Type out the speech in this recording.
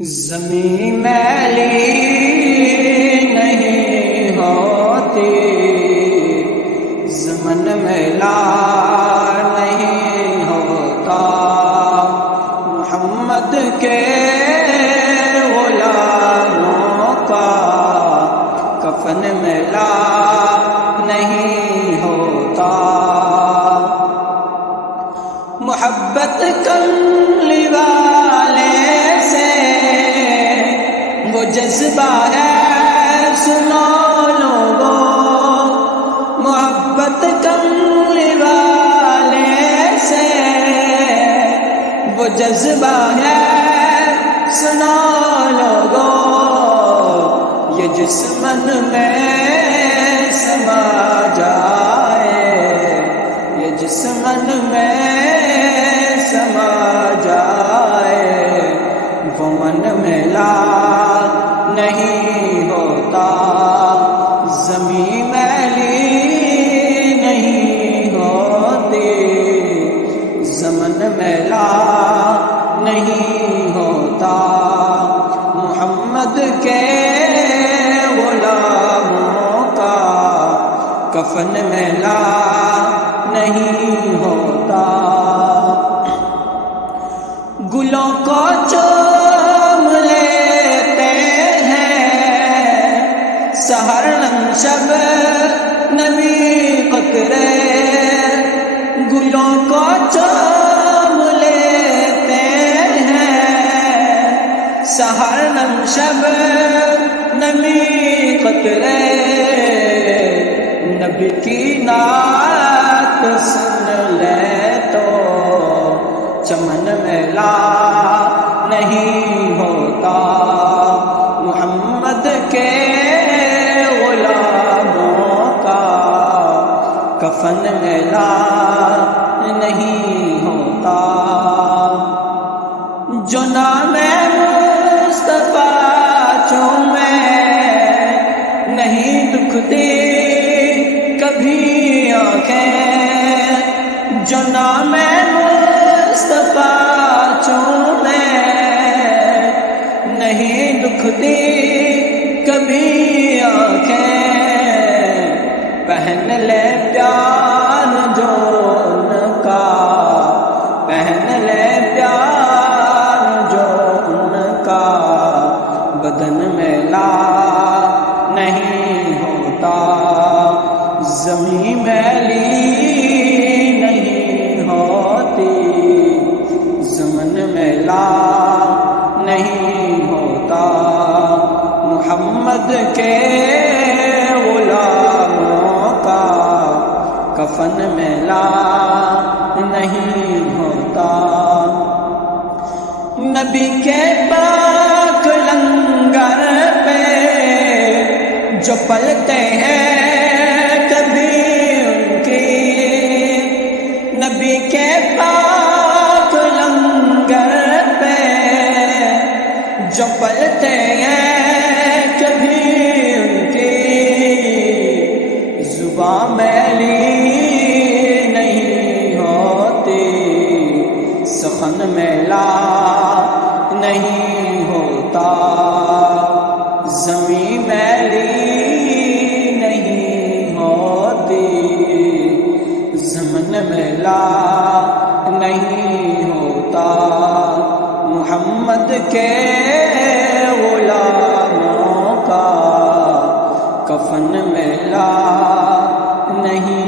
زمین میلی نہیں ہوتی، زمن میلا نہیں ہوتا، محمد کے غلاموں کا کفن میلا نہیں ہوتا۔ محبت کملی والے سے وہ جذبہ ہے، سنو لوگوں، محبت کملی والے سے وہ جذبہ ہے، سنو لوگوں، یہ جسمن میں سما جائے، یہ جسمن میں سما جائے، وہ من میلا نہیں ہوتا، زمین میلی نہیں ہوتی، زمن میلا نہیں ہوتا، محمد کے غلاموں کا کفن میلا نہیں ہوتا۔ گلوں کو چوم لیتے ہیں سحر شب نبی قطرے، گلوں کو چوم لیتے ہیں سحر شب نبی قطرے، نبی کی نعت سن لے تو چمن میلا نہیں ہوتا، محمد کے غلاموں کا کفن میلا نہیں ہوتا۔ جو نام مصطفیٰ چومے نہیں دکھتی کبھی آنکھیں، جو نام مصطفیٰ چومے نہیں دکھتی کبھی آنکھیں، پہن لے پیار جو ان کا، پہن لے پیار جو ان کا، بدن میلا نہیں ہوتا، زمین میلی نہیں ہوتی، زمن میلا نہیں ہوتا، محمد کے غلاموں کا کفن میلا نہیں ہوتا۔ نبی کے پاک لنگر پہ جو پلتے ہیں کبھی ان کی، نبی کے پاک لنگر پہ جو پلتے ہیں کبھی ان کی، زبان میلی نہیں ہوتی، سخن میلا نہیں ہوتا، زمین میلی نہیں ہوتی، زمن میلا نہیں ہوتا، محمد کے غلاموں کا کفن میلا نہیں